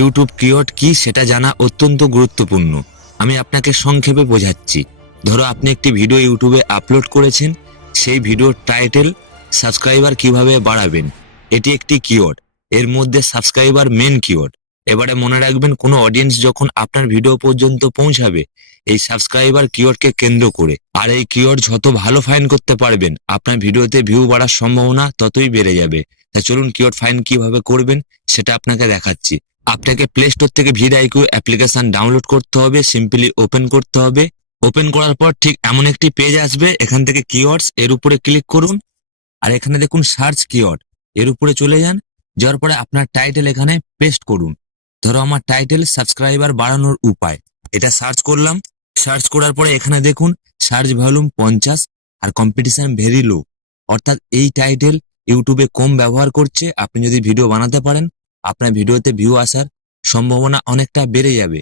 YouTube keyword কি সেটা জানা অত্যন্ত গুরুত্বপূর্ণ। আমি আপনাকে সংক্ষেপে বোঝাচ্ছি। ধরো আপনি একটি ভিডিও ইউটিউবে আপলোড করেছেন, সেই ভিডিওর টাইটেল সাবস্ক্রাইবার কিভাবে বাড়াবেন, এটি একটি কিওয়ার্ড। এর মধ্যে সাবস্ক্রাইবার মেন কিওয়ার্ড। এবারে মনে রাখবেন, কোনো অডিয়েন্স যখন আপনার ভিডিও পর্যন্ত পৌঁছাবে এই সাবস্ক্রাইবার কিওয়ার্ডকে কেন্দ্র করে। আর এই কিওয়ার্ড যত ভালো ফাইন্ড করতে পারবেন, আপনার ভিডিওতে ভিউ বাড়ার সম্ভাবনা ততই বেড়ে যাবে। তা চলুন কিওয়ার্ড ফাইন্ড কিভাবে করবেন সেটা আপনাকে দেখাচ্ছি। আপনাকে প্লে স্টোর থেকে ভিডিআইকিউ অ্যাপ্লিকেশন ডাউনলোড করতে হবে, সিম্পলি ওপেন করতে হবে। ওপেন করার পর ঠিক এমন একটি পেজ আসবে, এখান থেকে কিওয়ার্ডস এর উপরে ক্লিক করুন। আর এখানে দেখুন সার্চ কিওয়ার্ড, এর উপরে চলে যান। যাওয়ার পরে আপনার টাইটেল এখানে পেস্ট করুন। ধরো আমার টাইটেল সাবস্ক্রাইবার বাড়ানোর উপায়, এটা সার্চ করলাম। সার্চ করার পরে এখানে দেখুন সার্চ ভলিউম 50 আর কম্পিটিশন ভেরি লো, অর্থাৎ এই টাইটেল ইউটিউবে কম ব্যবহার করছে। আপনি যদি ভিডিও বানাতে পারেন, আপনার ভিডিওতে ভিউ আসার সম্ভাবনা অনেকটা বেড়ে যাবে।